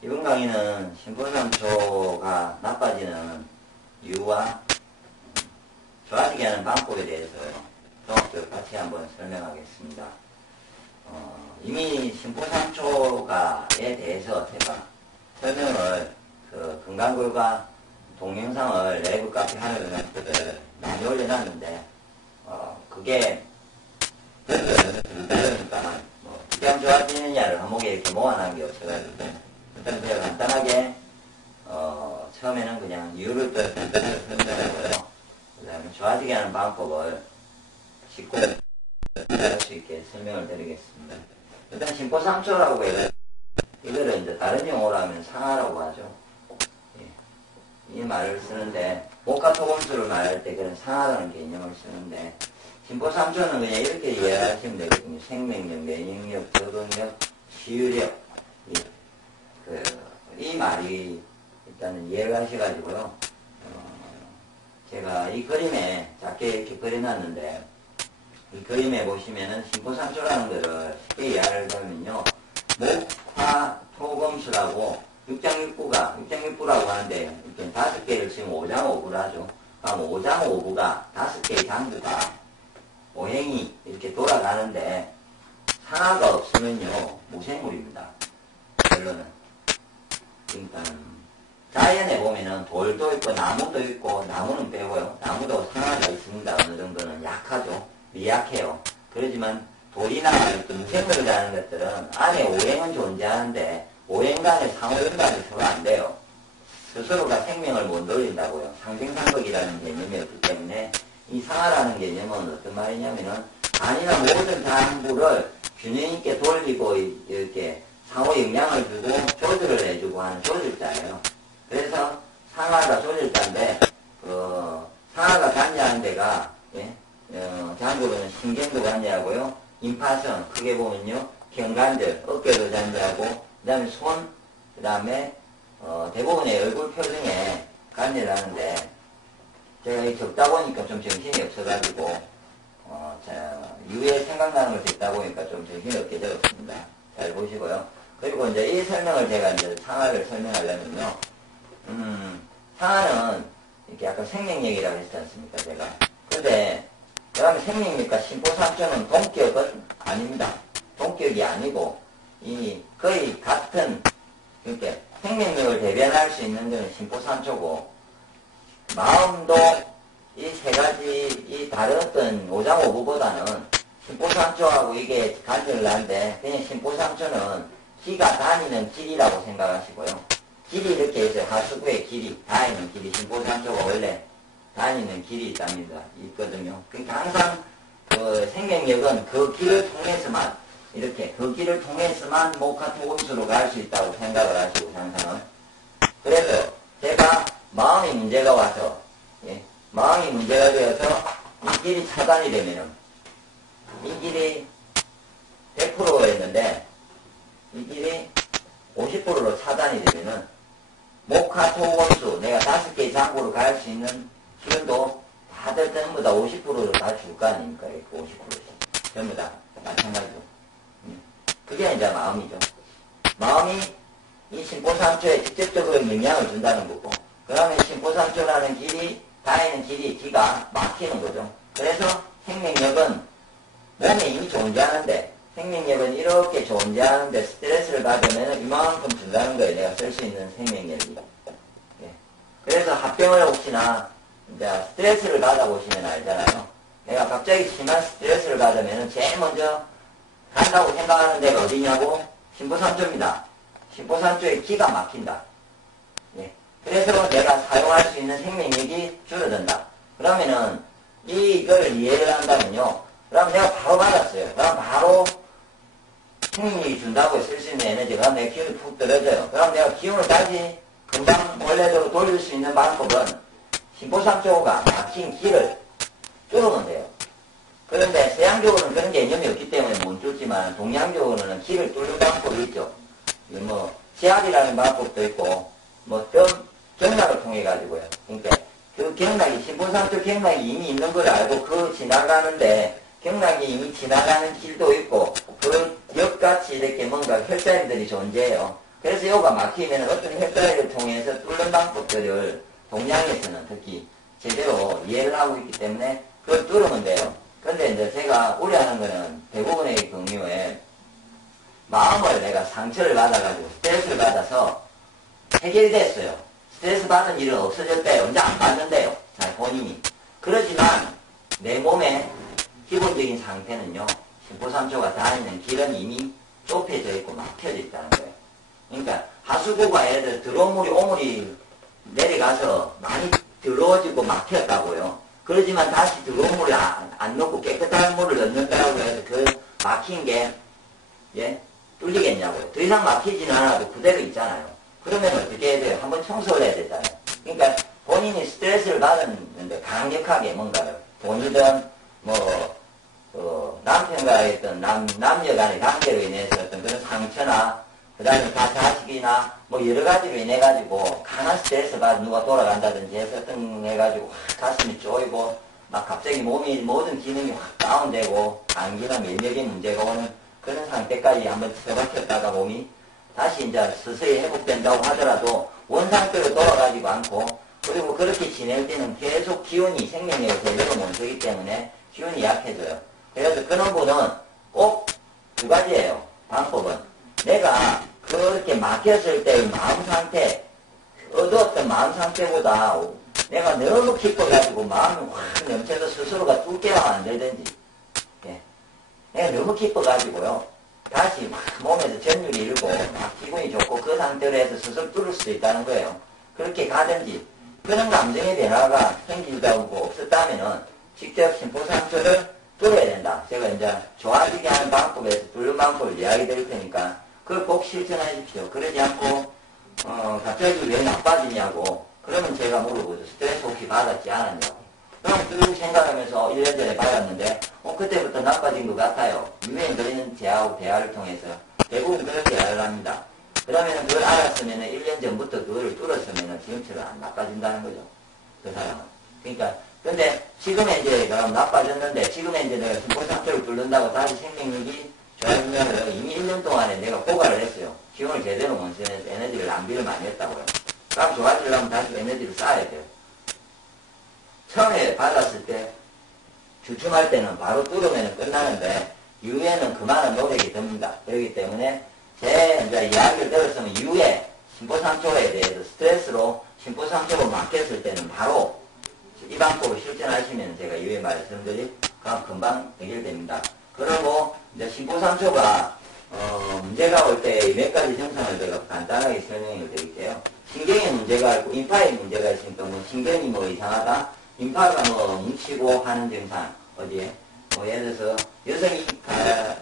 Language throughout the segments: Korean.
이번 강의는 신보상초가 나빠지는 이유와 좋아지게 하는 방법에 대해서요. 종합적으로 같이 한번 설명하겠습니다. 이미 신보상초가에 대해서 제가 설명을 건강글과 동영상을 네이버 카페 하늘을 많이 올려놨는데 그게 그러니까 어떻게 좋아지느냐를 한목에 이렇게 모아놓은 게 없어가지고 일단 제가 간단하게 처음에는 그냥 이유를 설명하고요. 그 다음에 좋아지게 하는 방법을 쉽고 할 수 있게 설명을 드리겠습니다. 일단 신보상초라고 해요. 이거를 이제 다른 용어로 하면 상하라고 하죠. 이 말을 쓰는데 목화토금수를 말할 때 그런 상하라는 개념을 쓰는데 신보상초는 그냥 이렇게 이해하시면 되거든요. 생명력, 면역력, 적응력, 치유력 이 말이 일단은 이해를 하셔가지고요. 제가 이 그림에 작게 이렇게 그려놨는데 이 그림에 보시면은 신보상초라는 거를 쉽게 이해를 하면요. 목화토금수라고 육장육부라고 하는데 이렇게 5개를 지금 5장5부를 하죠. 그럼 5장5부가 5개의 장부가 오행이 이렇게 돌아가는데 상하가 없으면요 무생물입니다. 결론은. 그러니까 자연에 보면은 돌도 있고 나무도 있고 나무는 빼고요. 나무도 상하가 있습니다. 어느 정도는 약하죠. 미약해요. 그렇지만 돌이나 무생물을 하는 것들은 안에 오행은 존재하는데 오행 간에 상호연관이 서로 안 돼요. 스스로가 생명을 못 돌린다고요. 상생상극이라는 개념이 없기 때문에 이 상하라는 개념은 어떤 말이냐면은 아니나 모든 장부를 균형 있게 돌리고 이렇게 상호 영향을 주고 조절을 해주고 하는 조절자예요. 그래서 상하가 조절자인데 상하가 관여하는 데가 장부로는 신경도 관여하고요. 임파선 크게 보면요 경관절 어깨도 관여하고 그 다음에 손 그 다음에 대부분의 얼굴 표정에 관여를 하는데 제가 적다 보니까 좀 정신이 없어가지고 이후에 생각나는 걸 적다 보니까 좀 정신이 없게 적었습니다. 잘 보시고요. 그리고 이제 이 설명을 제가 이제 상하를 설명하려면요. 상하는 이렇게 약간 생명력이라고 했지 않습니까, 제가. 근데, 그 다음에 생명력과 신보상초는 동격은 아닙니다. 동격이 아니고, 거의 같은, 이렇게 생명력을 대변할 수 있는 것은 신보상초고, 마음도 이 세 가지, 이 다른 어떤 오장오부보다는 신보상초하고 이게 간절을 하는데, 그냥 신보상초는 기가 다니는 길이라고 생각하시고요. 길이 이렇게 해서 하수구의 길이, 다니는 길이, 신보상초가 원래 다니는 길이 있거든요. 그러니까 항상 생명력은 그 길을 통해서만, 이렇게 그 길을 통해서만 목화토금수로 갈 수 있다고 생각을 하시고, 항상은. 그래서 제가 마음이 문제가 와서, 마음이 문제가 되어서 이 길이 차단이 되면은, 이 길이 100%였는데, 이 길이 50%로 차단이 되면은 목화토금수 내가 5개의 장부로 갈 수 있는 기운도 다들 전부 다 50%로 다 줄 거 아닙니까? 50%씩 전부 다 마찬가지로. 그게 이제 마음이죠. 마음이 이 신보상초에 직접적으로 영향을 준다는 거고, 그 다음에 신보상초라는 길이 다니는 길이 기가 막히는 거죠. 그래서 생명력은 몸에 이미 존재하는데 생명력은 이렇게 존재하는데 스트레스를 받으면 이만큼 준다는 거예요. 내가 쓸 수 있는 생명력이. 그래서 합병을 혹시나 이제 스트레스를 받아보시면 알잖아요. 내가 갑자기 심한 스트레스를 받으면 제일 먼저 간다고 생각하는 데가 어디냐고? 신보상초입니다. 신보상초에 기가 막힌다. 그래서 내가 사용할 수 있는 생명력이 줄어든다. 그러면은 이걸 이해를 한다면요. 그럼 내가 바로 받았어요. 그럼 바로 생명력이 준다고 쓸 수 있는 에너지가 내 기운이 푹 떨어져요. 그럼 내가 기운을 다시 금방 원래대로 돌릴 수 있는 방법은 신보상초가 막힌 길을 뚫으면 돼요. 그런데 서양적으로는 그런 개념이 없기 때문에 못 뚫지만 동양적으로는 길을 뚫는 방법이 있죠. 지압이라는 방법도 있고 경락을 통해 가지고요. 그러니까 그 경락이 신보상초 경락이 이미 있는 걸 알고 그 지나가는데 경락이 이미 지나가는 길도 있고 그 역같이 이렇게 뭔가 혈자리들이 존재해요. 그래서 요가 막히면 어떤 햅사이를 통해서 뚫는 방법들을 동양에서는 특히 제대로 이해를 하고 있기 때문에 그걸 뚫으면 돼요. 근데 이제 제가 우려하는 거는 대부분의 경우에 마음을 내가 상처를 받아가지고 스트레스를 받아서 해결됐어요. 스트레스 받은 일은 없어졌대요. 이제 안 받는데요. 자, 본인이. 그러지만 내 몸의 기본적인 상태는요. 심포삼초가 다니는 길은 이미 좁혀져 있고 막혀져 있다는 거예요. 그러니까 하수구가 예를 들어 들어온 물이 오물이 내려가서 많이 더러워지고 막혔다고요. 그러지만 다시 들어온 물을 안 넣고 깨끗한 물을 넣는다고 해서 그 막힌 게 예? 뚫리겠냐고요. 더 이상 막히지는 않아도 그대로 있잖아요. 그러면 어떻게 해야 돼요? 한번 청소를 해야 되잖아요. 그러니까 본인이 스트레스를 받았는데 강력하게 뭔가를 돈이든 남편과의 어떤 남녀 간의 관계로 인해서 어떤 그런 상처나 그 다음에 자식이나 여러 가지로 인해 가지고 강한 스트레스 받아 누가 돌아간다든지 해서 어떤 해가지고 가슴이 쪼이고 막 갑자기 몸이 모든 기능이 확 다운되고 감기나 면역의 문제가 오는 그런 상태까지 한번 처박혔다가 몸이 다시 이제 서서히 회복된다고 하더라도 원상태로 돌아가지도 않고 그리고 그렇게 지낼 때는 계속 기운이 생명력을 제대로 못 쓰기 때문에 기운이 약해져요. 그래서 그런 분은 꼭 두 가지예요. 방법은 내가 그렇게 막혔을 때의 마음 상태, 어두웠던 마음 상태보다 내가 너무 기뻐가지고 마음이 확 넘쳐서 스스로가 뚫게만 안 되든지, 예. 내가 너무 기뻐가지고요. 다시 막 몸에서 전율이 일고 막 기분이 좋고 그 상태로 해서 스스로 뚫을 수도 있다는 거예요. 그렇게 가든지 그런 감정의 변화가 생기다고 없었다면은 직접 심포상처를 뚫어야 된다. 제가 이제 좋아지게 하는 방법에서 뚫는 방법을 이야기 드릴 테니까 그걸 꼭 실천하십시오. 그러지 않고 갑자기 왜 나빠지냐고 그러면 제가 물어보죠. 스트레스 혹시 받았지 않았냐고. 그럼 쭉 생각하면서 1년 전에 받았는데 그때부터 나빠진 것 같아요. 유명인들은 제하고 대화를 통해서 대부분 그렇게 이야기를 합니다. 그러면 그걸 알았으면 1년 전부터 그거를 뚫었으면 지금처럼 안 나빠진다는 거죠. 그 사람은. 그러니까 근데 지금에 이제 그럼 나빠졌는데 지금에 이제 내가 심포상처를 뚫는다고 다시 생명력이 좋아지면 이미 1년 동안에 내가 고갈을 했어요. 기운을 제대로 못 쓰면서 에너지를 낭비를 많이 했다고요. 그럼 좋아지려면 다시 에너지를 쌓아야 돼요. 처음에 받았을 때 주춤할 때는 바로 뚫으면 끝나는데 이후에는 그만한 노력이 듭니다. 그렇기 때문에 제 이제 이야기를 들었으면 이후에 심포상처에 대해서 스트레스로 심포상처로 막혔을 때는 바로 이 방법을 실천하시면 제가 이후에 말씀드릴 그럼 금방 해결됩니다. 그리고 이제 심포상처가 문제가 올 때 몇 가지 증상을 제가 간단하게 설명을 드릴게요. 신경에 문제가 있고 인파에 문제가 있으니까 신경이 이상하다. 인파가 뭉치고 하는 증상 어디에 예를 들어서 여성이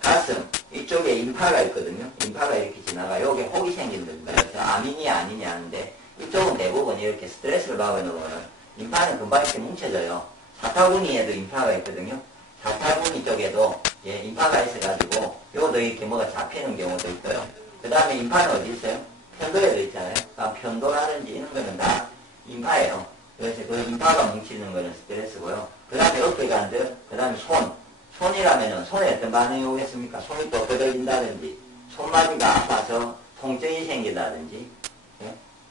가슴 이쪽에 인파가 있거든요. 인파가 이렇게 지나가 여기 혹이 생긴다. 그래서 암이냐 아니냐 하는데 이쪽은 대부분 이렇게 스트레스를 받으면 인파는 금방 이렇게 뭉쳐져요. 사타구니에도 인파가 있거든요. 사타구니 쪽에도 인파가 있어가지고 요것도 이렇게 뭐가 잡히는 경우도 있고요. 그 다음에 인파는 어디 있어요? 편도에도 있잖아요. 그러니까 편도라든지 이런 거는 다 인파예요. 그래서 그 인파가 뭉치는 거는 스트레스고요. 그 다음에 어깨가 안 돼요. 그 다음에 손이라면은 손에 어떤 반응이 오겠습니까? 손이 또 끄덕인다든지 손마디가 아파서 통증이 생긴다든지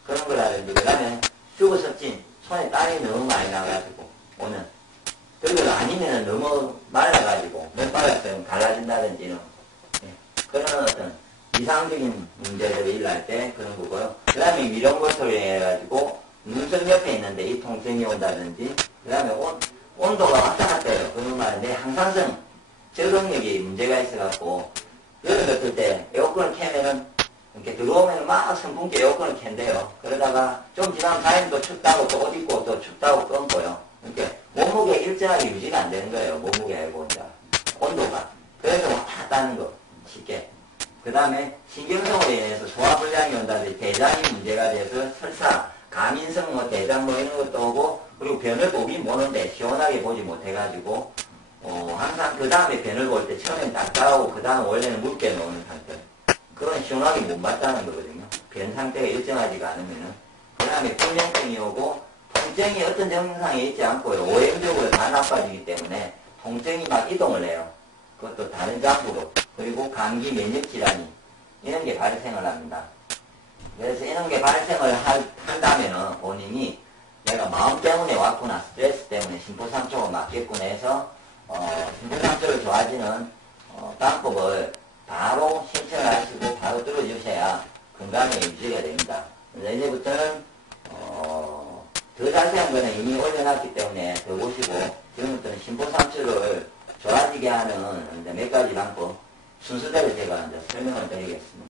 그런 거라든지 그 다음에 휴거섭진 손에 땀이 너무 많이 나가지고 오는 그리고 아니면 너무 말라가지고 맨발에서 갈라진다든지 그런 어떤 이상적인 문제들이 일어날 때 그런 거고요. 그 다음에 위령골토를 해가지고 눈썹 옆에 있는데 이 통증이 온다든지 그 다음에 온도가 왔다 갔다 해요. 그런 말은 내 항상성 적응력이 문제가 있어갖고 여름 같을 때 에어컨을 켜면은 이렇게 들어오면 막 선풍기 에어컨을 켠대요. 그러다가 좀 지나면 자연도 춥다고 또 옷 입고 또 춥다고 끊고요. 이렇게 몸무게 일정하게 유지가 안 되는 거예요. 몸무게 알고 이제 온도가. 그래서 왔다 갔다 하는 거 쉽게. 그 다음에 신경성으로 인해서 소화불량이 온다든지 대장이 문제가 돼서 설사, 가민성 대장 이런 것도 오고 그리고 변을 보긴 보는데 시원하게 보지 못해가지고 항상 그 다음에 변을 볼 때 처음엔 딱딱하고 그 다음 원래는 묽게 나오는 상태. 그건 시원하게 못 봤다는 거거든요. 변 상태가 일정하지가 않으면은. 그 다음에 불면증이 오고, 통증이 어떤 증상이 있지 않고요. 오행적으로 다 나빠지기 때문에 통증이 막 이동을 해요. 그것도 다른 장부로. 그리고 감기, 면역질환이 이런 게 발생을 합니다. 그래서 이런 게 발생을 한다면은 본인이 내가 마음 때문에 왔구나, 스트레스 때문에 심포상초가 맞겠구나 해서 심포상초를 좋아지는 방법을 바로 신청을 하시고 바로 들어주셔야 건강에 유지가 됩니다. 그래서 이제부터는 더 자세한 거는 이미 올려놨기 때문에 더 보시고 지금부터는 심포상초를 좋아지게 하는 몇 가지 방법 순서대로 제가 이제 설명을 드리겠습니다.